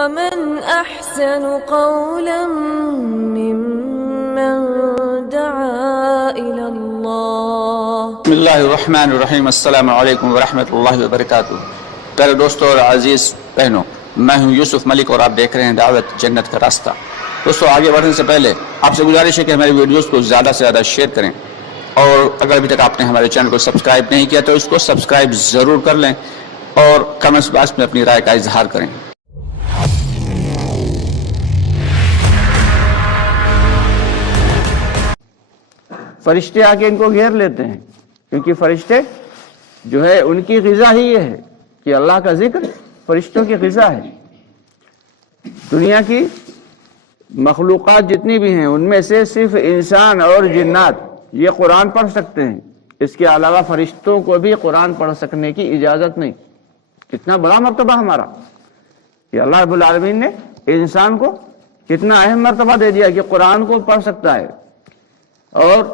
ومن أحسن قولا ممن دعا إلى الله. بسم اللہ الرحمن الرحیم. السلام علیکم ورحمۃ اللہ وبرکاتہ. پیارے دوستوں اور عزیز بہنوں، میں ہوں یوسف ملک اور آپ دیکھ رہے ہیں دعوت جنت کا راستہ. دوستوں، آگے بڑھنے سے پہلے آپ سے گزارش ہے کہ ہماری ویڈیوز کو زیادہ سے زیادہ شیئر کریں، اور اگر ابھی تک آپ نے ہمارے چینل کو سبسکرائب نہیں کیا تو اس کو سبسکرائب ضرور کر لیں اور کمنٹس باکس میں اپنی رائے کا اظہار کریں. فرشتے آ کے ان کو گھیر لیتے ہیں، کیونکہ فرشتے جو ہے ان کی غذا ہی یہ ہے کہ اللہ کا ذکر فرشتوں کی غذا ہے. دنیا کی مخلوقات جتنی بھی ہیں ان میں سے صرف انسان اور جنات یہ قرآن پڑھ سکتے ہیں. اس کے علاوہ فرشتوں کو بھی قرآن پڑھ سکنے کی اجازت نہیں. کتنا بڑا مرتبہ ہمارا کہ اللہ رب العالمین نے انسان کو کتنا اہم مرتبہ دے دیا کہ قرآن کو پڑھ سکتا ہے. اور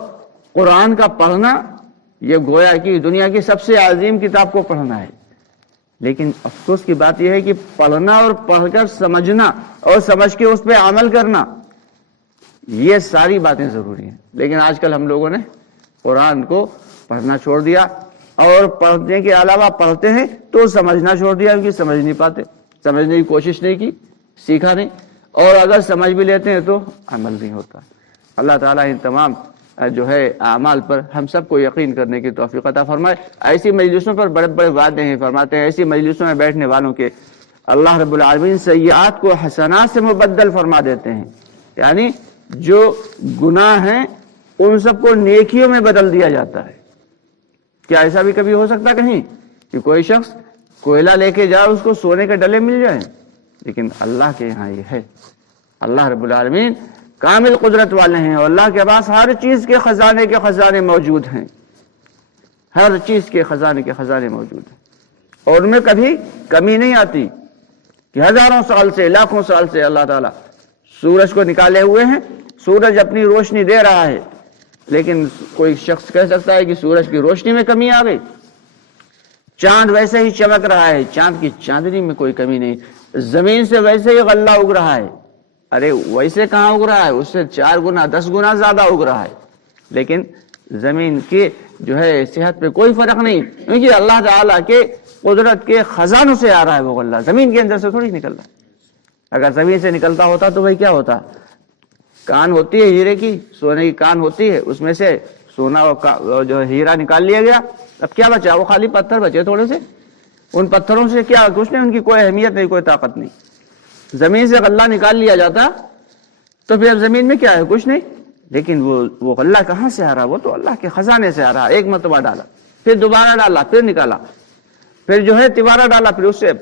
قرآن کا پڑھنا یہ گویا کہ دنیا کی سب سے عظیم کتاب کو پڑھنا ہے. لیکن افسوس کی بات یہ ہے کہ پڑھنا اور پڑھ کر سمجھنا اور سمجھ کے اس پہ عمل کرنا یہ ساری باتیں ضروری ہیں. لیکن آج کل ہم لوگوں نے قرآن کو پڑھنا چھوڑ دیا، اور پڑھنے کے علاوہ پڑھتے ہیں تو سمجھنا چھوڑ دیا، کیونکہ سمجھ نہیں پاتے، سمجھنے کی کوشش نہیں کی، سیکھا نہیں، اور اگر سمجھ بھی لیتے ہیں تو عمل نہیں ہوتا. اللہ تعالیٰ ان تمام جو ہے اعمال پر ہم سب کو یقین کرنے کی توفیق عطا فرمائے. ایسی مجلسوں پر بڑے بڑے وعدے ہیں، فرماتے ہیں ایسی مجلسوں میں بیٹھنے والوں کے اللہ رب العالمین سیئات کو حسنات سے مبدل فرما دیتے ہیں. یعنی جو گناہ ہیں ان سب کو نیکیوں میں بدل دیا جاتا ہے. کیا ایسا بھی کبھی ہو سکتا کہیں کہ کوئی شخص کوئلہ لے کے جائے، اس کو سونے کے ڈلے مل جائیں؟ لیکن اللہ کے یہاں یہ ہے. اللہ رب العالمین کامل قدرت والے ہیں، اور اللہ کے پاس ہر چیز کے خزانے موجود ہیں. ہر چیز کے خزانے موجود ہیں، اور ان میں کبھی کمی نہیں آتی. کہ ہزاروں سال سے، لاکھوں سال سے اللہ تعالیٰ سورج کو نکالے ہوئے ہیں. سورج اپنی روشنی دے رہا ہے، لیکن کوئی شخص کہہ سکتا ہے کہ سورج کی روشنی میں کمی آ گئی؟ چاند ویسے ہی چمک رہا ہے، چاند کی چاندنی میں کوئی کمی نہیں. زمین سے ویسے ہی غلہ اگ رہا ہے. ارے ویسے کہاں اگ رہا ہے؟ اس سے 4 گنا 10 گنا زیادہ اگ رہا ہے. لیکن زمین کی جو ہے صحت پہ کوئی فرق نہیں، کیونکہ اللہ تعالیٰ کے قدرت کے خزانوں سے آ رہا ہے وہ غلہ، زمین کے اندر سے تھوڑی نکل رہا ہے. اگر زمین سے نکلتا ہوتا تو بھائی کیا ہوتا؟ کان ہوتی ہے ہیرے کی، سونے کی کان ہوتی ہے، اس میں سے سونا اور جو ہیرا نکال لیا گیا. اب کیا بچا؟ وہ خالی پتھر بچے تھوڑے سے. ان پتھروں سے کیا کچھ نہیں، ان کی کوئی اہمیت نہیں، کوئی طاقت نہیں. زمین سے غلہ نکال لیا جاتا تو پھر اب زمین میں کیا ہے؟ کچھ نہیں. لیکن وہ غلہ کہاں سے آ رہا؟ وہ تو اللہ کے خزانے سے آ رہا. ایک مرتبہ ڈالا، پھر دوبارہ ڈالا، پھر نکالا، پھر جو ہے تیبارہ ڈالا، پھر اس سے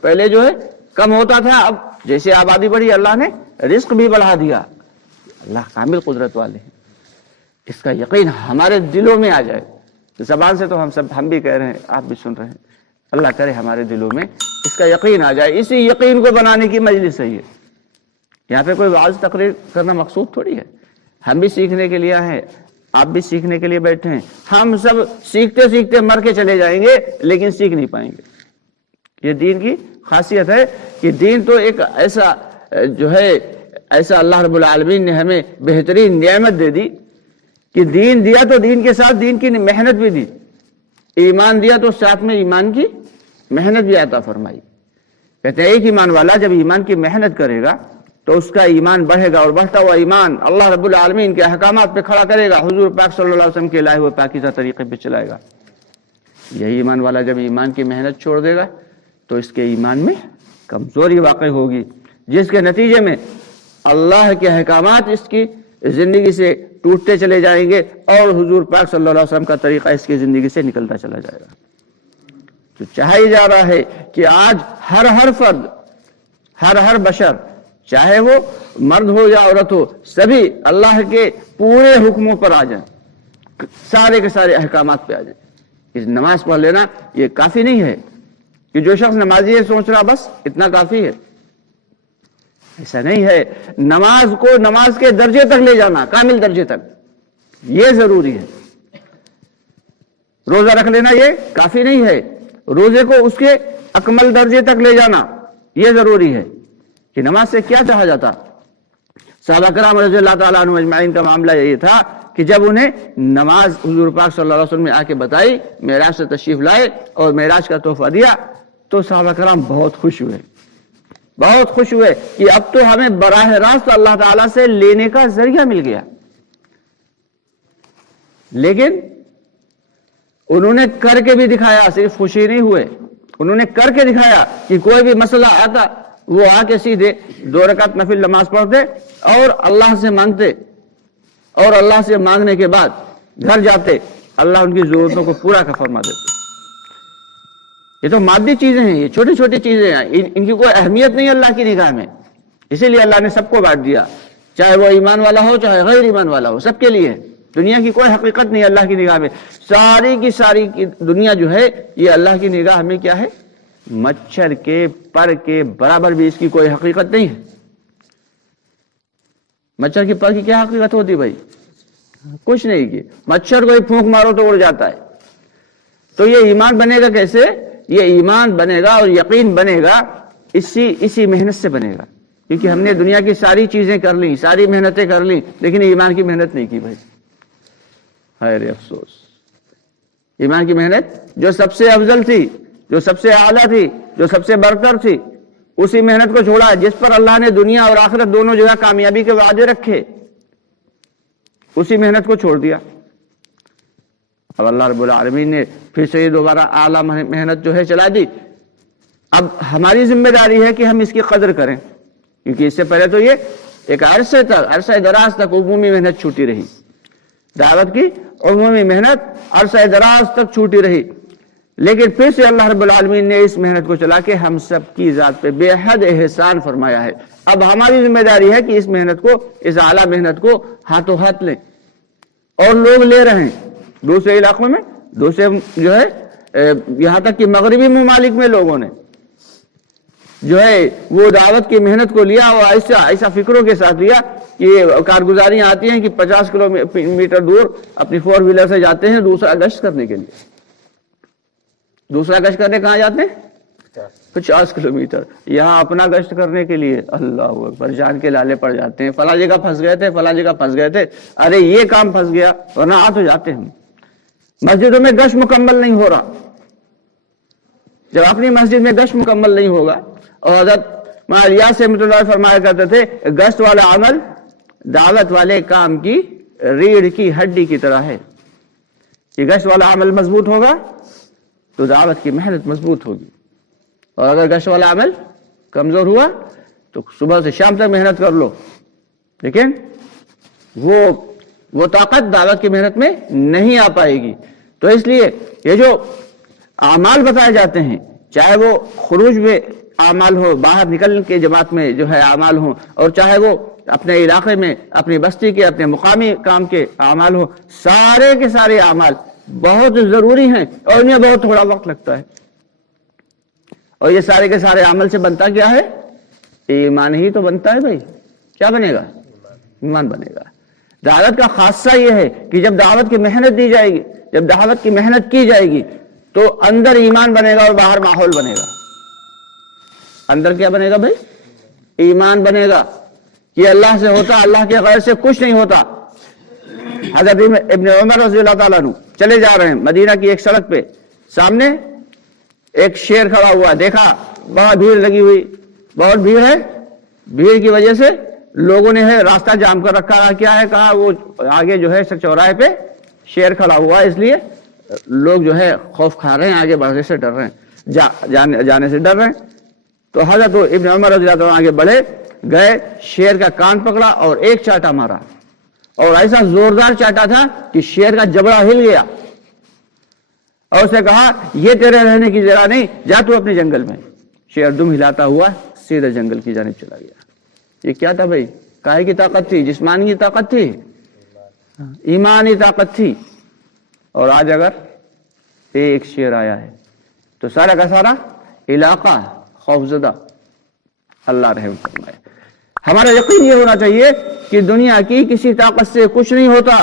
پہلے جو ہے کم ہوتا تھا، اب جیسے آبادی بڑھی اللہ نے رزق بھی بڑھا دیا. اللہ کامل قدرت والے ہیں. اس کا یقین ہمارے دلوں میں آ جائے. زبان سے تو ہم بھی کہہ رہے ہیں، آپ بھی سن رہے ہیں. اللہ کرے ہمارے دلوں میں اس کا یقین آ جائے. اسی یقین کو بنانے کی مجلس ہے یہ. یہاں پہ کوئی وعظ تقریر کرنا مقصود تھوڑی ہے. ہم بھی سیکھنے کے لیے ہیں، آپ بھی سیکھنے کے لیے بیٹھے ہیں. ہم سب سیکھتے سیکھتے مر کے چلے جائیں گے، لیکن سیکھ نہیں پائیں گے. یہ دین کی خاصیت ہے کہ دین تو ایک ایسا اللہ رب العالمین نے ہمیں بہترین نعمت دے دی کہ دین دیا تو دین کے ساتھ دین کی محنت بھی دی. ایمان دیا تو ساتھ میں ایمان کی محنت بھی عطا فرمائی. کہتے ہیں ایک ایمان والا جب ایمان کی محنت کرے گا تو اس کا ایمان بڑھے گا، اور بڑھتا ہوا ایمان اللہ رب العالمین کے احکامات پہ کھڑا کرے گا، حضور پاک صلی اللہ علیہ وسلم کے لائے ہوئے پاکیزہ طریقے پہ چلائے گا. یہی ایمان والا جب ایمان کی محنت چھوڑ دے گا تو اس کے ایمان میں کمزوری واقع ہوگی، جس کے نتیجے میں اللہ کے احکامات اس کی زندگی سے ٹوٹتے چلے جائیں گے، اور حضور پاک صلی اللہ علیہ وسلم کا طریقہ اس کی زندگی سے نکلتا چلا جائے گا. تو چاہا جا رہا ہے کہ آج ہر فرد، ہر بشر، چاہے وہ مرد ہو یا عورت ہو، سبھی اللہ کے پورے حکموں پر آ جائیں، سارے کے سارے احکامات پہ آ جائیں. اس نماز پڑھ لینا یہ کافی نہیں ہے کہ جو شخص نمازی ہے سوچ رہا بس اتنا کافی ہے. ایسا نہیں ہے. نماز کو نماز کے درجے تک لے جانا، کامل درجے تک، یہ ضروری ہے. روزہ رکھ لینا یہ کافی نہیں ہے. روزے کو اس کے اکمل درجے تک لے جانا یہ ضروری ہے. کہ نماز سے کیا چاہا جاتا؟ صحابہ کرام رضی اللہ تعالیٰ عنہ اجمعین کا معاملہ یہ تھا کہ جب انہیں نماز حضور پاک صلی اللہ علیہ وسلم نے آ کے بتائی، معراج سے تشریف لائے اور معراج کا تحفہ دیا، تو صحابہ کرام بہت خوش ہوئے، بہت خوش ہوئے کہ اب تو ہمیں براہ راست اللہ تعالیٰ سے لینے کا ذریعہ مل گیا۔ لیکن انہوں نے کر کے بھی دکھایا، صرف خوشی نہیں ہوئے، انہوں نے کر کے دکھایا کہ کوئی بھی مسئلہ آتا وہ آ کے سیدھے 2 رکعت نفل نماز پڑھتے اور اللہ سے مانگتے، اور اللہ سے مانگنے کے بعد گھر جاتے، اللہ ان کی ضرورتوں کو پورا کا فرما دیتے۔ یہ تو مادی چیزیں ہیں، یہ چھوٹی چھوٹی چیزیں ہیں، ان کی کوئی اہمیت نہیں اللہ کی نگاہ میں، اسی لیے اللہ نے سب کو بانٹ دیا، چاہے وہ ایمان والا ہو چاہے غیر ایمان والا ہو، سب کے لیے۔ دنیا کی کوئی حقیقت نہیں اللہ کی نگاہ میں، ساری کی ساری دنیا جو ہے یہ اللہ کی نگاہ میں کیا ہے؟ مچھر کے پر کے برابر بھی اس کی کوئی حقیقت نہیں ہے۔ مچھر کے پر کی کیا حقیقت ہوتی بھائی؟ کچھ نہیں کی، مچھر کو پھونک مارو تو اڑ جاتا ہے۔ تو یہ ایمان بنے گا کیسے؟ یہ ایمان بنے گا اور یقین بنے گا اسی محنت سے بنے گا، کیونکہ ہم نے دنیا کی ساری چیزیں کر لیں، ساری محنتیں کر لیں، لیکن ایمان کی محنت نہیں کی بھائی، خیر افسوس۔ ایمان کی محنت جو سب سے افضل تھی، جو سب سے اعلیٰ تھی، جو سب سے برتر تھی، اسی محنت کو چھوڑا جس پر اللہ نے دنیا اور آخرت دونوں جگہ کامیابی کے وعدے رکھے، اسی محنت کو چھوڑ دیا۔ اب اللہ رب العالمین نے پھر سے یہ دوبارہ اعلیٰ محنت جو ہے چلا دی۔ اب ہماری ذمہ داری ہے کہ ہم اس کی قدر کریں، کیونکہ اس سے پہلے تو یہ ایک عرصہ دراز تک عمومی محنت چھوٹی رہی، دعوت کی عمومی محنت عرصہ دراز تک چھوٹی رہی، لیکن پھر سے اللہ رب العالمین نے اس محنت کو چلا کے ہم سب کی ذات پہ بے حد احسان فرمایا ہے۔ اب ہماری ذمہ داری ہے کہ اس محنت کو، اس اعلیٰ محنت کو ہاتھوں ہاتھ لیں، اور لوگ لے رہے ہیں دوسرے علاقوں میں، دوسرے جو ہے یہاں تک کہ مغربی ممالک میں لوگوں نے جو ہے وہ دعوت کی محنت کو لیا اور ایسا فکروں کے ساتھ لیا کہ کارگزاریاں آتی ہیں کہ 50 کلومیٹر دور اپنی 4 ویلر سے جاتے ہیں دوسرا گشت کرنے کے لیے۔ دوسرا گشت کرنے کہاں جاتے ہیں؟ 50 کلومیٹر۔ یہاں اپنا گشت کرنے کے لیے اللہ اکبر جان کے لالے پڑ جاتے ہیں، فلاں جگہ پھنس گئے تھے، فلاں جگہ پھنس گئے تھے، ارے یہ کام پھنس گیا، ورنہ آ تو جاتے ہیں۔ مسجدوں میں گشت مکمل نہیں ہو رہا، جب اپنی مسجد میں گشت مکمل نہیں ہوگا، اور حضرت الیاس رحمۃ اللہ فرمایا کرتے تھے گشت والا عمل دعوت والے کام کی ریڑھ کی ہڈی کی طرح ہے، کہ گشت والا عمل مضبوط ہوگا تو دعوت کی محنت مضبوط ہوگی، اور اگر گشت والا عمل کمزور ہوا تو صبح سے شام تک محنت کر لو، لیکن وہ طاقت دعوت کی محنت میں نہیں آ پائے گی۔ تو اس لیے یہ جو اعمال بتائے جاتے ہیں، چاہے وہ خروج میں اعمال ہو، باہر نکل کے جماعت میں جو ہے اعمال ہوں، اور چاہے وہ اپنے علاقے میں، اپنی بستی کے، اپنے مقامی کام کے اعمال ہوں، سارے کے سارے اعمال بہت ضروری ہیں اور انہیں بہت تھوڑا وقت لگتا ہے، اور یہ سارے کے سارے عمل سے بنتا کیا ہے؟ ایمان ہی تو بنتا ہے بھائی۔ کیا بنے گا؟ ایمان بنے گا۔ دعوت کا خاصہ یہ ہے کہ جب دعوت کی محنت دی جائے گی، جب دعوت کی محنت کی جائے گی تو اندر ایمان بنے گا اور باہر ماحول بنے گا۔ اندر کیا بنے گا بھائی؟ ایمان بنے گا کہ اللہ سے ہوتا، اللہ کے غیر سے کچھ نہیں ہوتا۔ حضرت ابن عمر رضی اللہ تعالیٰ عنہ چلے جا رہے ہیں مدینہ کی ایک سڑک پہ، سامنے ایک شیر کھڑا ہوا، دیکھا بہت بھیڑ لگی ہوئی، بہت بھیڑ ہے، بھیڑ کی وجہ سے لوگوں نے راستہ جام کر رکھا۔ کیا ہے؟ کہا وہ آگے جو ہے چوراہے پہ شیر کھڑا ہوا، اس لیے لوگ جو ہے خوف کھا رہے ہیں، آگے بڑھنے سے ڈر رہے ہیں، جانے سے ڈر رہے ہیں۔ تو حضرت ابن عمر رضی اللہ عنہ آگے بڑھے گئے، شیر کا کان پکڑا اور ایک چاٹا مارا، اور ایسا زوردار چاٹا تھا کہ شیر کا جبڑا ہل گیا، اور اسے کہا یہ تیرے رہنے کی جگہ نہیں، جا تو اپنے جنگل میں۔ شیر دم ہلاتا ہوا سیدھے جنگل کی جانب چلا گیا۔ یہ کیا تھا بھائی؟ کاہے کی طاقت تھی؟ جسمانی طاقت تھی، ایمانی طاقت تھی۔ اور آج اگر ایک شیر آیا ہے تو سارا کا سارا علاقہ خوفزدہ۔ اللہ رحم فرمائے۔ ہمارا یقین یہ ہونا چاہیے کہ دنیا کی کسی طاقت سے کچھ نہیں ہوتا۔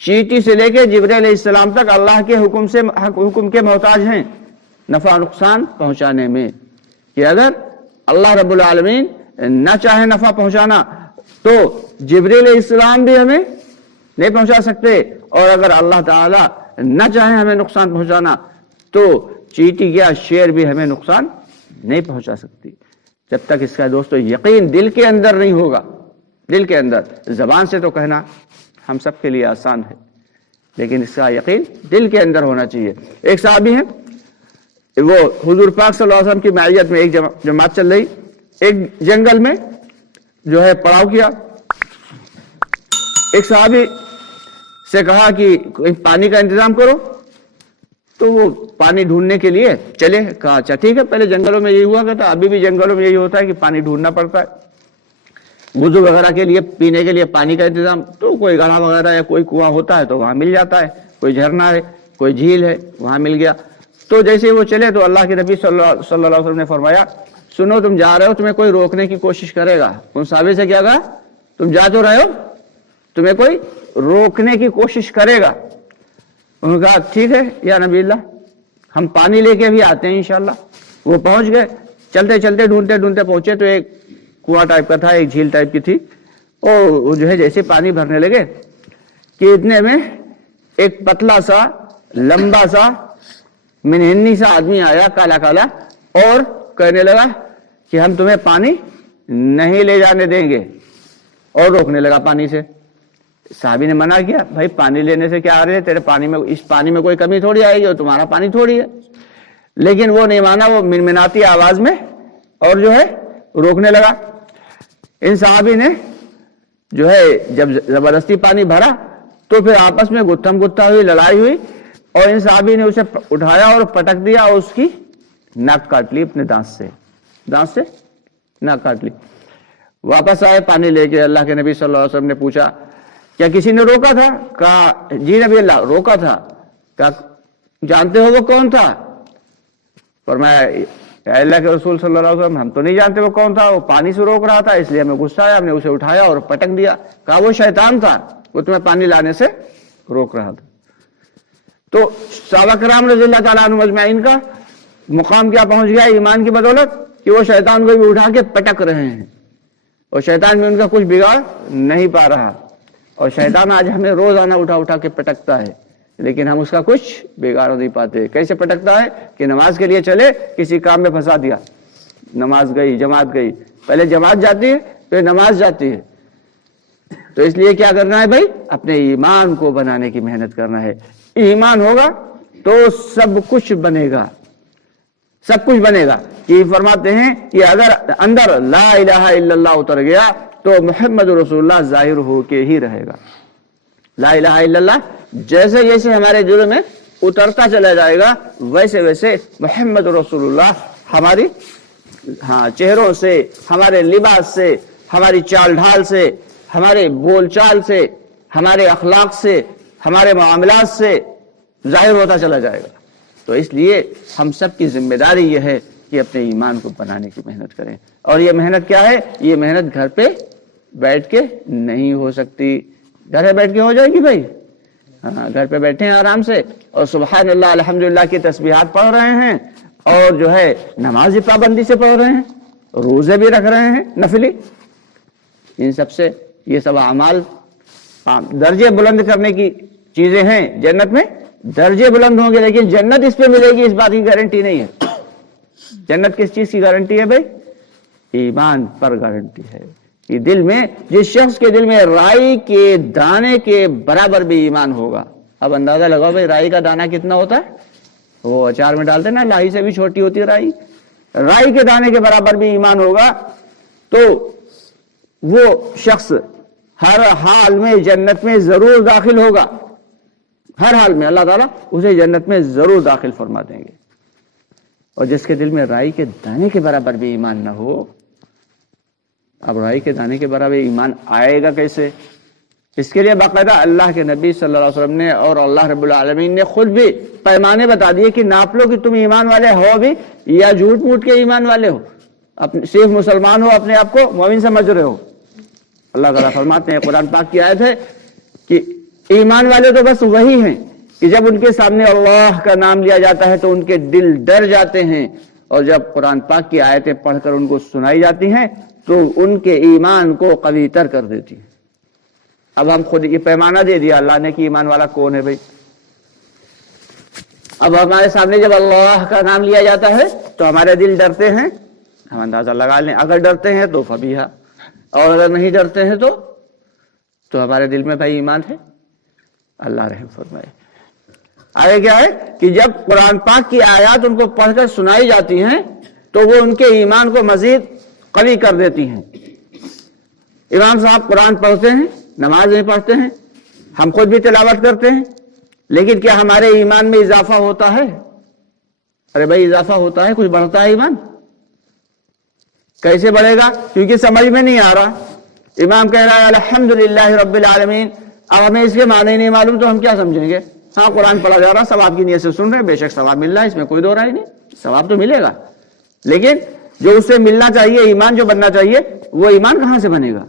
چیٹی سے لے کے جبرائیل علیہ السلام تک اللہ کے حکم کے محتاج ہیں نفع نقصان پہنچانے میں، کہ اگر اللہ رب العالمین نہ چاہے نفع پہنچانا تو جبریل علیہ السلام بھی ہمیں نہیں پہنچا سکتے، اور اگر اللہ تعالی نہ چاہے ہمیں نقصان پہنچانا تو چیٹی یا شیر بھی ہمیں نقصان نہیں پہنچا سکتی، جب تک اس کا دوستو یقین دل کے اندر نہیں ہوگا۔ دل کے اندر، زبان سے تو کہنا ہم سب کے لیے آسان ہے، لیکن اس کا یقین دل کے اندر ہونا چاہیے۔ ایک صحابی ہیں، وہ حضور پاک صلی اللہ علیہ وسلم کی معیت میں ایک جماعت چل رہی، ایک جنگل میں جو ہے پڑاؤ کیا، ایک صحابی سے کہا کہ پانی کا انتظام کرو، تو وہ پانی ڈھونڈنے کے لیے چلے، کہا اچھا ٹھیک ہے، پہلے جنگلوں میں یہی ہوا کرتا، ابھی بھی جنگلوں میں یہی ہوتا ہے کہ پانی ڈھونڈنا پڑتا ہے، وضو وغیرہ کے لیے، پینے کے لیے پانی کا انتظام، تو کوئی گڑھا وغیرہ یا کوئی کنواں ہوتا ہے تو وہاں مل جاتا ہے، کوئی جھرنا ہے، کوئی جھیل ہے، وہاں مل گیا۔ تو جیسے وہ چلے تو اللہ کے نبی صلی اللہ علیہ وسلم نے فرمایا، سنو تم جا رہے ہو، تمہیں کوئی روکنے کی کوشش کرے گا۔ ان صحابی سے کیا کہا؟ تم جا تو رہے ہو، تمہیں کوئی روکنے کی کوشش کرے گا۔ انہوں نے کہا ٹھیک ہے یا نبی اللہ، ہم پانی لے کے بھی آتے ہیں انشاءاللہ۔ وہ پہنچ گئے، چلتے چلتے ڈھونڈتے ڈھونڈتے پہنچے تو ایک کنواں ٹائپ کا تھا، ایک جھیل ٹائپ کی تھی، اور وہ جو ہے جیسے پانی بھرنے لگے کہ اتنے میں ایک پتلا سا لمبا سا منہنی سا آدمی آیا، کالا کالا، اور کہنے لگا کہ ہم تمہیں پانی نہیں لے جانے دیں گے، اور روکنے لگا پانی سے۔ صحابی نے منع کیا، بھائی پانی لینے سے کیا آ رہے ہیں، تیرے پانی میں، اس پانی میں کوئی کمی تھوڑی آئے گی، اور تمہارا پانی تھوڑی ہے، لیکن وہ نہیں مانا، وہ منمناتی آواز میں اور جو ہے روکنے لگا۔ ان صحابی نے جو ہے جب زبردستی پانی بھرا تو پھر آپس میں گتھم گتھا ہوئی، لڑائی ہوئی، اور ان صحابی نے اسے اٹھایا اور پٹک دیا، اور اس کی ناک کاٹ لی اپنے دانت سے ناک کاٹ لی۔ واپس آئے پانی لے کے، اللہ کے نبی صلی اللہ علیہ وسلم نے پوچھا کیا کسی نے روکا تھا؟ کہا جی نبی اللہ، روکا تھا۔ کہا جانتے ہو وہ کون تھا؟ فرمایا اے اللہ کے رسول صلی اللہ علیہ وسلم، ہم تو نہیں جانتے وہ کون تھا، وہ پانی سے روک رہا تھا، اس لیے ہمیں غصہ آیا، ہم نے اسے اٹھایا اور پٹک دیا۔ کہا وہ شیطان تھا، وہ تمہیں پانی لانے سے روک رہا تھا۔ تو صحابہ کرام رضی اللہ تعالیٰ عنہ اجمعین کا مقام کیا پہنچ گیا ایمان کی بدولت، کہ وہ شیطان کو بھی اٹھا کے پٹک رہے ہیں، اور شیطان میں ان کا کچھ بگاڑ نہیں پا رہا۔ اور شیطان آج ہمیں روزانہ اٹھا کے پٹکتا ہے، لیکن ہم اس کا کچھ بگاڑ نہیں پاتے۔ کیسے پٹکتا ہے کہ نماز کے لیے چلے، کسی کام میں پھنسا دیا، نماز گئی، جماعت گئی، پہلے جماعت جاتی ہے پھر نماز جاتی ہے۔ تو اس لیے کیا کرنا ہے بھائی، اپنے ایمان کو بنانے کی محنت کرنا ہے۔ ایمان ہوگا تو سب کچھ بنے گا، سب کچھ بنے گا۔ یہ فرماتے ہیں کہ اگر اندر لا الہ الا اللہ اتر گیا تو محمد رسول اللہ ظاہر ہو کے ہی رہے گا۔ لا الہ الا اللہ جیسے جیسے ہمارے دل میں اترتا چلا جائے گا، ویسے ویسے محمد رسول اللہ ہماری چہروں سے، ہمارے لباس سے، ہماری چال ڈھال سے، ہمارے بول چال سے، ہمارے اخلاق سے، ہمارے معاملات سے ظاہر ہوتا چلا جائے گا۔ تو اس لیے ہم سب کی ذمہ داری یہ ہے کہ اپنے ایمان کو بنانے کی محنت کریں، اور یہ محنت کیا ہے؟ یہ محنت گھر پہ بیٹھ کے نہیں ہو سکتی۔ گھر پہ بیٹھ کے ہو جائے گی بھائی؟ ہاں، گھر پہ بیٹھے ہیں آرام سے اور سبحان اللہ الحمدللہ کی تسبیحات پڑھ رہے ہیں، اور جو ہے نماز پابندی سے پڑھ رہے ہیں، روزے بھی رکھ رہے ہیں نفلی۔ ان سب سے یہ سب اعمال درجے بلند کرنے کی چیزیں ہیں۔ جنت میں درجے بلند ہوں گے، لیکن جنت اس پہ ملے گی اس بات کی گارنٹی نہیں ہے۔ جنت کس چیز کی گارنٹی ہے بھائی؟ ایمان پر گارنٹی ہے۔ یہ دل میں، جس شخص کے دل میں رائی کے دانے کے برابر بھی ایمان ہوگا۔ اب اندازہ لگاؤ بھائی رائی کا دانہ کتنا ہوتا ہے؟ وہ اچار میں ڈالتے نا، لائی سے بھی چھوٹی ہوتی ہے رائی۔ رائی کے دانے کے برابر بھی ایمان ہوگا تو وہ شخص ہر حال میں جنت میں ضرور داخل ہوگا۔ ہر حال میں اللہ تعالیٰ اسے جنت میں ضرور داخل فرما دیں گے۔ اور جس کے دل میں رائی کے دانے کے برابر بھی ایمان نہ ہو، اب رائی کے دانے کے برابر ایمان آئے گا کیسے؟ اس کے لیے باقاعدہ اللہ کے نبی صلی اللہ علیہ وسلم نے اور اللہ رب العالمین نے خود بھی پیمانے بتا دیے کہ ناپ لو کہ تم ایمان والے ہو بھی یا جھوٹ موٹ کے ایمان والے ہو، صرف مسلمان ہو، اپنے آپ کو مومن سمجھ رہے ہو۔ اللہ تعالیٰ فرماتے ہیں، قرآن پاک کی آیت ہے کہ ایمان والے تو بس وہی ہیں کہ جب ان کے سامنے اللہ کا نام لیا جاتا ہے تو ان کے دل ڈر جاتے ہیں، اور جب قرآن پاک کی آیتیں پڑھ کر ان کو سنائی جاتی ہیں تو ان کے ایمان کو قوی تر کر دیتی ہیں۔ اب ہم خود یہ پیمانہ دے دیا اللہ نے کہ ایمان والا کون ہے بھائی۔ اب ہمارے سامنے جب اللہ کا نام لیا جاتا ہے تو ہمارے دل ڈرتے ہیں، ہم اندازہ لگا لیں، اگر ڈرتے ہیں تو فبیہا، اور اگر نہیں ڈرتے ہیں تو ہمارے دل میں بھائی ایمان ہے۔ اللہ رحم فرمائے۔ آگے کیا ہے کہ جب قرآن پاک کی آیات ان کو پڑھ کر سنائی جاتی ہیں تو وہ ان کے ایمان کو مزید قوی کر دیتی ہیں۔ امام صاحب قرآن پڑھتے ہیں، نماز نہیں پڑھتے ہیں، ہم خود بھی تلاوت کرتے ہیں، لیکن کیا ہمارے ایمان میں اضافہ ہوتا ہے؟ ارے بھائی اضافہ ہوتا ہے، کچھ بڑھتا ہے ایمان؟ کیسے بڑھے گا؟ کیونکہ سمجھ میں نہیں آ رہا۔ امام کہہ رہا ہے الحمدللہ رب العالمین، اب ہمیں اس کے معنی نہیں معلوم تو ہم کیا سمجھیں گے؟ ہاں قرآن پڑھا جا رہا، ثواب کی نیت سے سن رہے ہیں، بے شک ثواب مل رہا ہے، اس میں کوئی دو رائے نہیں، ثواب تو ملے گا، لیکن جو اس سے ملنا چاہیے، ایمان جو بننا چاہیے، وہ ایمان کہاں سے بنے گا؟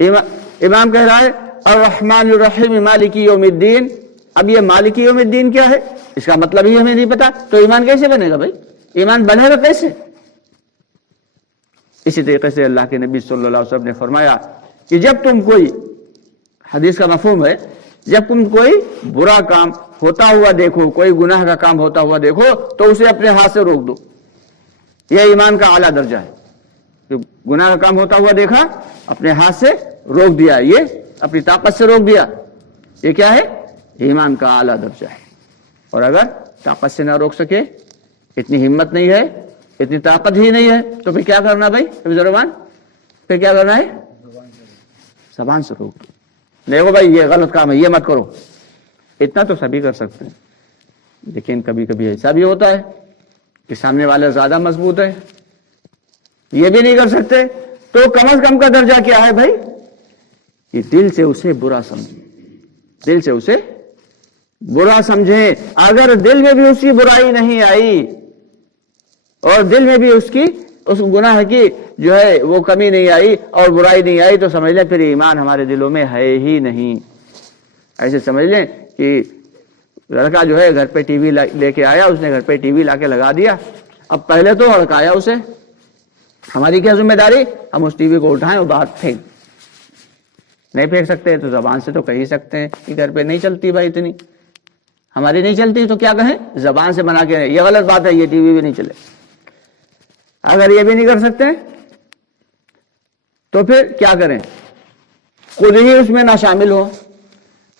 امام کہہ رہا ہے الرحمن الرحیم مالک یوم الدین۔ اب یہ مالک یوم الدین کیا ہے؟ اس کا مطلب ہی ہمیں نہیں پتا، تو ایمان کیسے بنے گا بھائی؟ ایمان بنے گا کیسے؟ اسی طریقے سے اللہ کے نبی صلی اللہ علیہ وسلم نے فرمایا کہ جب تم کوئی، حدیث کا مفہوم ہے، جب تم کوئی برا کام ہوتا ہوا دیکھو، کوئی گناہ کا کام ہوتا ہوا دیکھو تو اسے اپنے ہاتھ سے روک دو۔ یہ ایمان کا اعلیٰ درجہ ہے کہ گناہ کا کام ہوتا ہوا دیکھا، اپنے ہاتھ سے روک دیا، یہ اپنی طاقت سے روک دیا، یہ کیا ہے؟ ایمان کا اعلیٰ درجہ ہے۔ اور اگر طاقت سے نہ روک سکے، اتنی ہمت نہیں ہے، اتنی طاقت ہی نہیں ہے، تو پھر کیا کرنا بھائی زبان؟ پھر کیا کرنا ہے؟ زبان سے روک دو، دیکھو بھائی یہ غلط کام ہے، یہ مت کرو۔ اتنا تو سبھی کر سکتے ہیں، لیکن کبھی کبھی ایسا بھی ہوتا ہے کہ سامنے والا زیادہ مضبوط ہے، یہ بھی نہیں کر سکتے، تو کم از کم کا درجہ کیا ہے بھائی؟ یہ دل سے اسے برا سمجھیں، دل سے اسے برا سمجھیں۔ اگر دل میں بھی اس کی برائی نہیں آئی اور دل میں بھی اس گناہ کی جو ہے وہ کمی نہیں آئی اور برائی نہیں آئی، تو سمجھ لیں پھر ایمان ہمارے دلوں میں ہے ہی نہیں۔ ایسے سمجھ لیں کہ لڑکا جو ہے گھر پہ ٹی وی لے کے آیا، اس نے گھر پہ ٹی وی لا کے لگا دیا، اب پہلے تو ہڑکایا اسے، ہماری کیا ذمہ داری؟ ہم اس ٹی وی کو اٹھائیں اور باہر پھینک، نہیں پھینک سکتے تو زبان سے تو کہہ ہی سکتے ہیں کہ گھر پہ نہیں چلتی بھائی، اتنی ہماری نہیں چلتی، تو کیا کہیں؟ زبان سے منع کے، یہ غلط بات ہے، یہ ٹی وی بھی نہیں چلے۔ اگر یہ بھی نہیں کر سکتے تو پھر کیا کریں؟ خود ہی اس میں نہ شامل ہو۔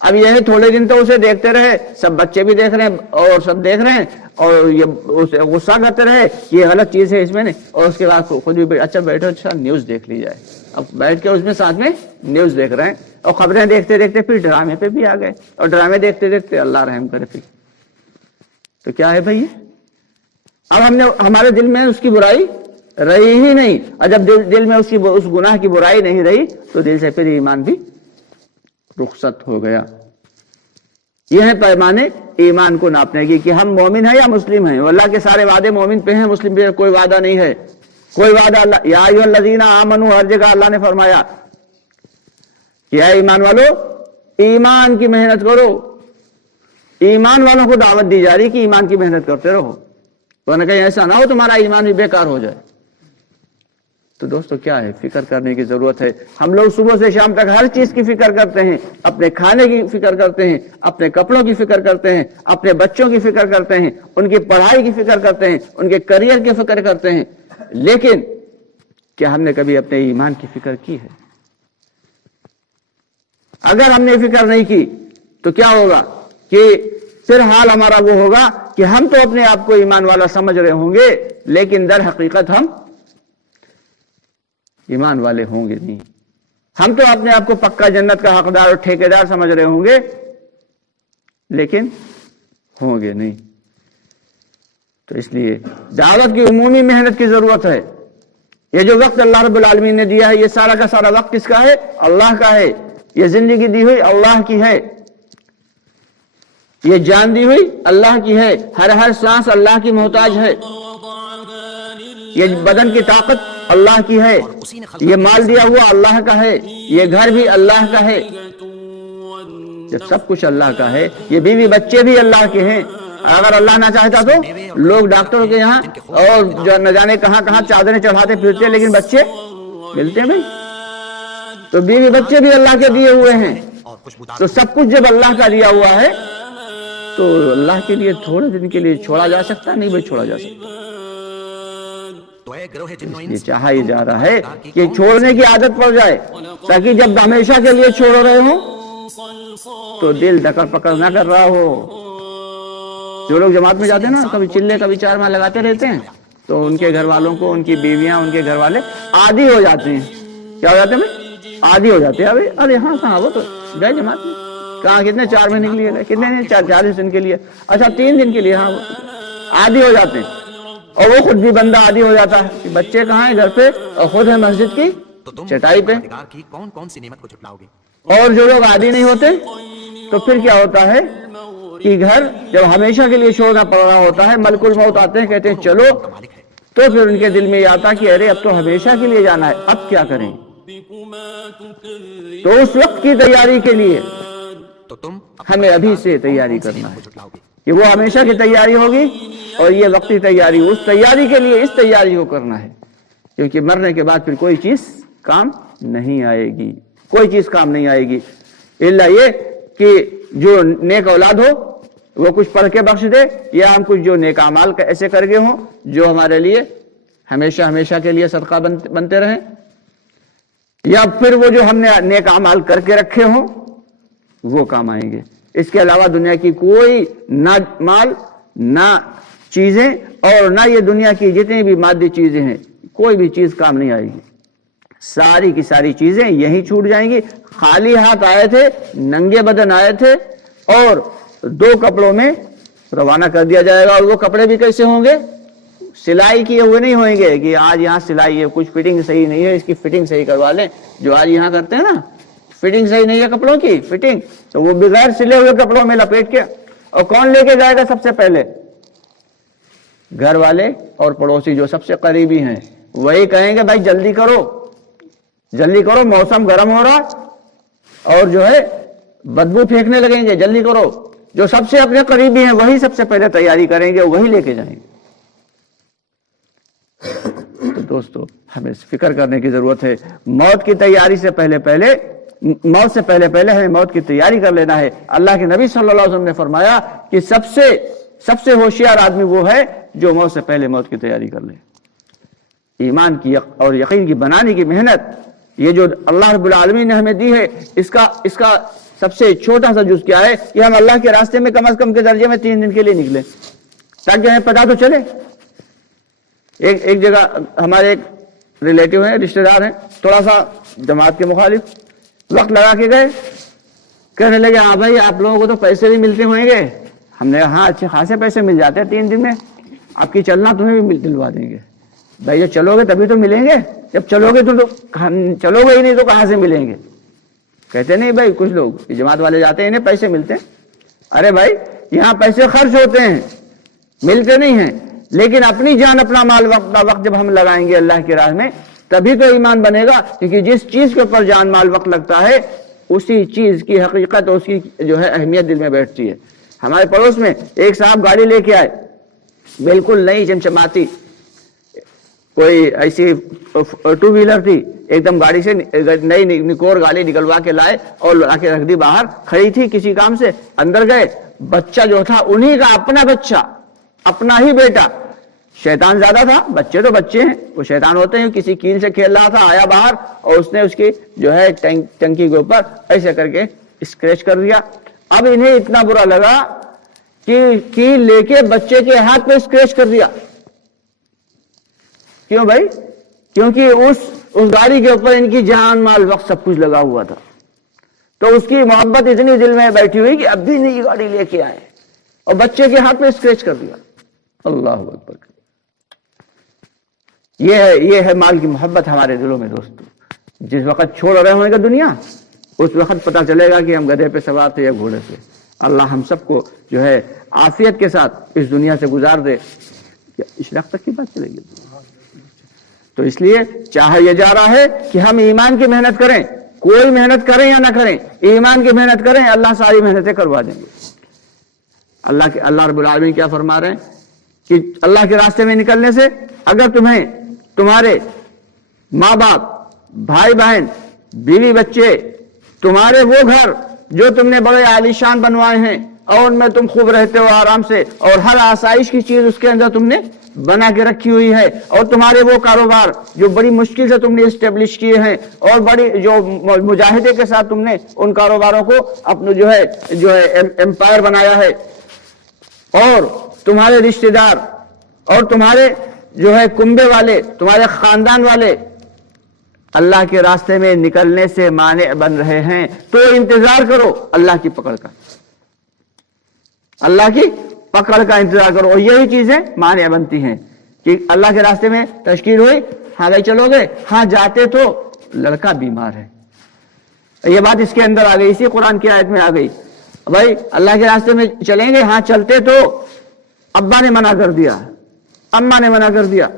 اب یہ تھوڑے دن تو اسے دیکھتے رہے، سب بچے بھی دیکھ رہے ہیں اور سب دیکھ رہے ہیں، اور یہ اسے غصہ کرتے رہے یہ غلط چیز ہے اس میں نہیں، اور اس کے بعد خود بھی اچھا بیٹھو، اچھا نیوز دیکھ لی جائے۔ اب بیٹھ کے اس میں ساتھ میں نیوز دیکھ رہے ہیں، اور خبریں دیکھتے دیکھتے پھر ڈرامے پہ بھی آ گئے، اور ڈرامے دیکھتے دیکھتے اللہ رحم کرے پھر تو کیا ہے بھائی یہ؟ اب ہمارے دل میں اس کی برائی رہی ہی نہیں، اور جب دل میں اس گناہ کی برائی نہیں رہی تو دل سے پھر ایمان بھی رخصت ہو گیا۔ یہ ہے پیمانے ایمان کو ناپنے کی کہ ہم مومن ہیں یا مسلم ہیں۔ اللہ کے سارے وعدے مومن پہ ہیں، مسلم پہ کوئی وعدہ نہیں ہے، کوئی وعدہ اللہ یا ایھا الذین آمنوا، ہر جگہ اللہ نے فرمایا کہ اے ایمان والو ایمان کی محنت کرو، ایمان والوں کو دعوت دی جا رہی کہ ایمان کی محنت کرتے رہو، ورنہ کہیں ایسا نہ ہو تمہارا ایمان بھی بیکار ہو جائے۔ تو دوستو کیا ہے؟ فکر کرنے کی ضرورت ہے۔ ہم لوگ صبح سے شام تک ہر چیز کی فکر کرتے ہیں، اپنے کھانے کی فکر کرتے ہیں، اپنے کپڑوں کی فکر کرتے ہیں، اپنے بچوں کی فکر کرتے ہیں، ان کی پڑھائی کی فکر کرتے ہیں، ان کے کریئر کی فکر کرتے ہیں، لیکن کیا ہم نے کبھی اپنے ایمان کی فکر کی ہے؟ اگر ہم نے فکر نہیں کی تو کیا ہوگا کہ پھر حال ہمارا وہ ہوگا کہ ہم تو اپنے آپ کو ایمان والا سمجھ رہے ہوں گے، لیکن در حقیقت ہم ایمان والے ہوں گے نہیں۔ ہم تو اپنے آپ کو پکا جنت کا حقدار اور ٹھیکیدار سمجھ رہے ہوں گے، لیکن ہوں گے نہیں۔ تو اس لیے دعوت کی عمومی محنت کی ضرورت ہے۔ یہ جو وقت اللہ رب العالمین نے دیا ہے، یہ سارا کا سارا وقت کس کا ہے؟ اللہ کا ہے۔ یہ زندگی دی ہوئی اللہ کی ہے، یہ جان دی ہوئی اللہ کی ہے، ہر سانس اللہ کی محتاج ہے، یہ بدن کی طاقت اللہ کی ہے، یہ مال دیا ہوا اللہ کا ہے، یہ گھر بھی اللہ کا ہے، یہ سب کچھ اللہ کا ہے، یہ بیوی بچے بھی اللہ کے ہیں، اگر اللہ نہ چاہتا تو لوگ ڈاکٹروں کے یہاں اور جو نہ جانے کہاں کہاں چادریں چڑھاتے پھرتے، لیکن بچے ملتے ہیں بھائی. تو بیوی بچے بھی اللہ کے دیے ہوئے ہیں. تو سب کچھ جب اللہ کا دیا ہوا ہے تو اللہ کے لیے تھوڑے دن کے لیے چھوڑا جا سکتا نہیں بھائی، چھوڑا جا سکتا. یہ چاہا یہ جا رہا ہے کہ چھوڑنے کی عادت پڑ جائے، تاکہ جب ہمیشہ کے لیے چھوڑ رہے ہوں تو دل دکڑ پکڑ نہ کر رہا ہو. جو لوگ جماعت میں جاتے ہیں نا، کبھی چلے کبھی چار ماہ لگاتے رہتے ہیں، تو ان کے گھر والوں کو، ان کی بیویاں، ان کے گھر والے عادی ہو جاتے ہیں. کیا ہو جاتے ہیں؟ عادی ہو جاتے ہیں. ارے ہاں کہاں وہ تو گئے جماعت میں، کہاں کتنے 4 مہینے کے لیے گئے، کتنے نہیں 40 دن کے لیے، اچھا 3 دن کے لیے. ہاں عادی ہو جاتے ہیں. اور وہ خود بھی بندہ عادی ہو جاتا ہے کہ بچے کہاں ہیں گھر پہ اور خود ہے مسجد کی چٹائی پہ. اور جو لوگ عادی نہیں ہوتے تو پھر کیا ہوتا ہے کہ گھر جب ہمیشہ کے لیے چھوڑنا پڑ رہا ہوتا ہے، ملک الموت آتے ہیں کہتے ہیں چلو، تو پھر ان کے دل میں یہ آتا کہ ارے اب تو ہمیشہ کے لیے جانا ہے، اب کیا کریں. تو اس وقت کی تیاری کے لیے ہمیں ابھی سے تیاری کرنا ہے کہ وہ ہمیشہ کی تیاری ہوگی، اور یہ وقتی تیاری، اس تیاری کے لیے اس تیاری کو کرنا ہے. کیونکہ مرنے کے بعد پھر کوئی چیز کام نہیں آئے گی، کوئی چیز کام نہیں آئے گی، الا یہ کہ جو نیک اولاد ہو وہ کچھ پڑھ کے بخش دے، یا ہم کچھ جو نیک اعمال ایسے کر گئے ہوں جو ہمارے لیے ہمیشہ ہمیشہ کے لیے صدقہ بنتے رہیں، یا پھر وہ جو ہم نے نیک اعمال کر کے رکھے ہوں وہ کام آئیں گے. اس کے علاوہ دنیا کی کوئی نہ مال، نہ چیزیں، اور نہ یہ دنیا کی جتنی بھی مادی چیزیں ہیں، کوئی بھی چیز کام نہیں آئے گی. ساری کی ساری چیزیں یہیں چھوٹ جائیں گی. خالی ہاتھ آئے تھے، ننگے بدن آئے تھے، اور 2 کپڑوں میں روانہ کر دیا جائے گا. اور وہ کپڑے بھی کیسے ہوں گے؟ سلائی کیے ہوئے نہیں ہوئیں گے کہ آج یہاں سلائی ہے، کچھ فٹنگ صحیح نہیں ہے، اس کی فٹنگ صحیح کروا لیں. جو آج یہاں کرتے ہیں نا، فٹنگ صحیح نہیں ہے کپڑوں کی فٹنگ، تو وہ بغیر سلے ہوئے کپڑوں میں لپیٹ کے. اور کون لے کے جائے گا سب سے پہلے؟ گھر والے اور پڑوسی جو سب سے قریبی ہیں، وہی کہیں گے بھائی جلدی کرو جلدی کرو، موسم گرم ہو رہا، اور جو ہے بدبو پھینکنے لگیں گے، جلدی کرو. جو سب سے اپنے قریبی ہیں وہی سب سے پہلے تیاری کریں گے، وہی لے کے جائیں گے. تو دوستو ہمیں فکر کرنے کی ضرورت ہے. موت کی تیاری سے موت سے پہلے ہمیں موت کی تیاری کر لینا ہے. اللہ کے نبی صلی اللہ علیہ وسلم نے فرمایا کہ سب سے ہوشیار آدمی وہ ہے جو موت سے پہلے موت کی تیاری کر لے. ایمان کی اور یقین کی بنانے کی محنت، یہ جو اللہ رب العالمین نے ہمیں دی ہے، اس کا سب سے چھوٹا سا جز کیا ہے کہ ہم اللہ کے راستے میں کم از کم کے درجے میں 3 دن کے لیے نکلیں، تاکہ ہمیں پتہ تو چلے. ایک جگہ ہمارے ایک ریلیٹیو ہیں، رشتہ دار ہیں، تھوڑا سا جماعت کے مخالف، وقت لگا کے گئے، کہنے لگے ہاں بھائی آپ لوگوں کو تو پیسے بھی ملتے ہوئیں گے. ہم نے ہاں اچھے خاصے پیسے مل جاتے ہیں 3 دن میں، آپ کی چلنا تمہیں بھی دلوا دیں گے. بھائی جب چلو گے تبھی تو ملیں گے، جب چلو گے تو چلو گے ہی نہیں تو کہاں سے ملیں گے. کہتے نہیں بھائی کچھ لوگ جماعت والے جاتے ہیں انہیں پیسے ملتے ہیں. ارے بھائی یہاں پیسے خرچ ہوتے ہیں، ملتے نہیں ہیں، لیکن اپنی جان اپنا مال وقت جب ہم لگائیں گے اللہ کی راہ میں تبھی تو ایمان بنے گا. کیونکہ جس چیز کے اوپر جان مال وقت لگتا ہے اسی چیز کی حقیقت اور اس کی جو ہے اہمیت دل میں بیٹھتی ہے. ہمارے پڑوس میں ایک صاحب گاڑی لے کے آئے، بالکل نئی چمچماتی، کوئی ایسی 2 ویلر تھی، ایک دم گاڑی سے نئی نکور گاڑی نکلوا کے لائے اور لا کے رکھ دی باہر. کھڑی تھی کسی کام سے، اندر گئے، بچہ جو تھا انہی کا اپنا بچہ، اپنا ہی بیٹا. شیطان زیادہ تھا، بچے تو بچے ہیں، وہ شیطان ہوتے ہیں. کسی کیل سے کھیل رہا تھا، آیا باہر اور اس نے اس کی جو ہے ٹنکی کے اوپر ایسے کر کے اسکریچ کر دیا. اب انہیں اتنا برا لگا کہ کیل لے کے بچے کے ہاتھ پہ اسکریچ کر دیا. کیوں بھائی؟ کیونکہ اس گاڑی کے اوپر ان کی جان مال وقت سب کچھ لگا ہوا تھا. تو اس کی محبت اتنی دل میں بیٹھی ہوئی کہ اب بھی نئی گاڑی لے کے آئے اور بچے کے ہاتھ پہ اسکریچ کر دیا. اللہ اکبر. یہ ہے مال کی محبت ہمارے دلوں میں دوستو. جس وقت چھوڑ رہے ہوں گے دنیا اس وقت پتہ چلے گا کہ ہم گدھے پہ سوار تھے یا گھوڑے پہ. اللہ ہم سب کو جو ہے عافیت کے ساتھ اس دنیا سے گزار دے. اشراق تک کی بات چلے گی. تو اس لیے چاہا یہ جا رہا ہے کہ ہم ایمان کی محنت کریں، کوئی محنت کریں یا نہ کریں، ایمان کی محنت کریں، اللہ ساری محنتیں کروا دیں گے. اللہ رب العالمین کیا فرما رہے ہیں کہ اللہ کے راستے میں نکلنے سے اگر تمہیں تمہارے ماں باپ، بھائی بہن، بیوی بچے، تمہارے وہ گھر جو تم نے بڑے عالیشان بنوائے ہیں اور ان میں تم خوب رہتے ہو آرام سے، اور ہر آسائش کی چیز اس کے اندر تم نے بنا کے رکھی ہوئی ہے، اور تمہارے وہ کاروبار جو بڑی مشکل سے تم نے اسٹیبلش کیے ہیں اور بڑی جو مجاہدے کے ساتھ تم نے ان کاروباروں کو اپنے جو ہے امپائر بنایا ہے، اور تمہارے رشتہ دار اور تمہارے جو ہے کنبے والے، تمہارے خاندان والے اللہ کے راستے میں نکلنے سے مانع بن رہے ہیں، تو انتظار کرو اللہ کی پکڑ کا، اللہ کی پکڑ کا انتظار کرو۔ اور یہی چیزیں مانع بنتی ہیں کہ اللہ کے راستے میں تشکیل ہوئی، ہاں بھائی چلو گے، ہاں جاتے تو لڑکا بیمار ہے، یہ بات اس کے اندر آ گئی، اسی قرآن کی آیت میں آ گئی، بھائی اللہ کے راستے میں چلیں گے، ہاں چلتے تو ابا نے منع کر دیا، اماں نے منع کر دیا،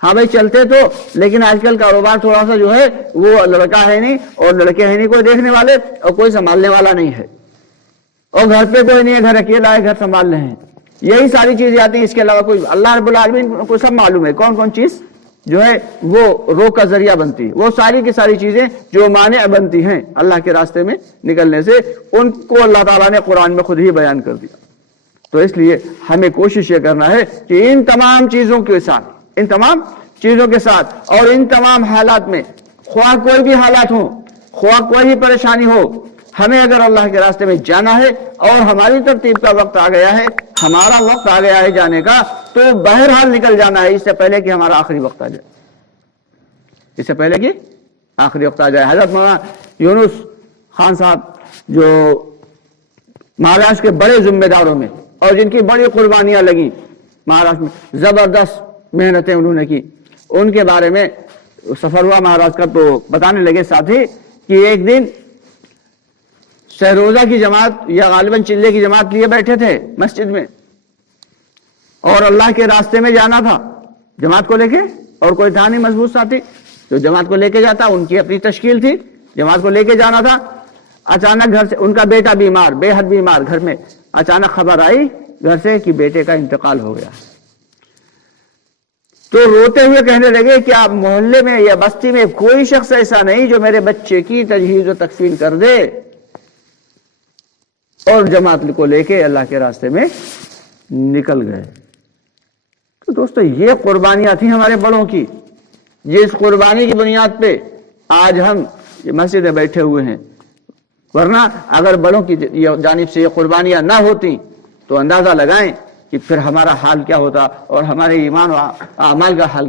ہاں بھائی چلتے تو، لیکن آج کل کاروبار تھوڑا سا جو ہے وہ لڑکا ہے نہیں اور لڑکے ہیں نہیں کوئی دیکھنے والے اور کوئی سنبھالنے والا نہیں ہے، اور گھر پہ کوئی نہیں ہے، گھر اکیلا ہے، گھر سنبھال رہے ہیں، یہی ساری چیزیں آتی ہیں، اس کے علاوہ کوئی، اللہ رب العالمین کو سب معلوم ہے کون کون چیز جو ہے وہ روک کا ذریعہ بنتی ہے، وہ ساری کی ساری چیزیں جو مانع بنتی ہیں اللہ کے راستے میں نکلنے سے، ان کو اللہ تعالیٰ نے قرآن میں خود ہی بیان کر دیا۔ تو اس لیے ہمیں کوشش یہ کرنا ہے کہ ان تمام چیزوں کے ساتھ، ان تمام چیزوں کے ساتھ اور ان تمام حالات میں، خواہ کوئی بھی حالات ہو، خواہ کوئی بھی پریشانی ہو، ہمیں اگر اللہ کے راستے میں جانا ہے اور ہماری ترتیب کا وقت آ گیا ہے، ہمارا وقت آ گیا ہے جانے کا، تو بہرحال نکل جانا ہے، اس سے پہلے کہ ہمارا آخری وقت آ جائے، اس سے پہلے کہ آخری وقت آ جائے۔ حضرت مولانا یونس خان صاحب جو مہاراشٹر کے بڑے ذمہ داروں میں اور جن کی بڑی قربانیاں لگیں مہاراشٹر میں، زبردست محنتیں انہوں نے کی، ان کے بارے میں سفر ہوا مہاراشٹر کا، تو بتانے لگے ساتھی کہ ایک دن شہروزہ کی جماعت یا غالباً چلے کی جماعت لیے بیٹھے تھے مسجد میں، اور اللہ کے راستے میں جانا تھا جماعت کو لے کے، اور کوئی تھا نہیں مضبوط ساتھی جو جماعت کو لے کے جاتا، ان کی اپنی تشکیل تھی، جماعت کو لے کے جانا تھا۔ اچانک گھر سے ان کا بیٹا بیمار، بے حد بیمار، گھر میں اچانک خبر آئی گھر سے کہ بیٹے کا انتقال ہو گیا، تو روتے ہوئے کہنے لگے کہ آپ محلے میں یا بستی میں کوئی شخص ایسا نہیں جو میرے بچے کی تجہیز و تکفین کر دے، اور جماعت کو لے کے اللہ کے راستے میں نکل گئے۔ تو دوستو یہ قربانیاں تھیں ہمارے بڑوں کی، جس قربانی کی بنیاد پہ آج ہم مسجد میں بیٹھے ہوئے ہیں، ورنہ اگر بڑوں کی جانب سے یہ قربانیاں نہ ہوتی تو اندازہ لگائیں کہ پھر ہمارا حال کیا ہوتا اور ہمارے ایمان و اعمال کا حال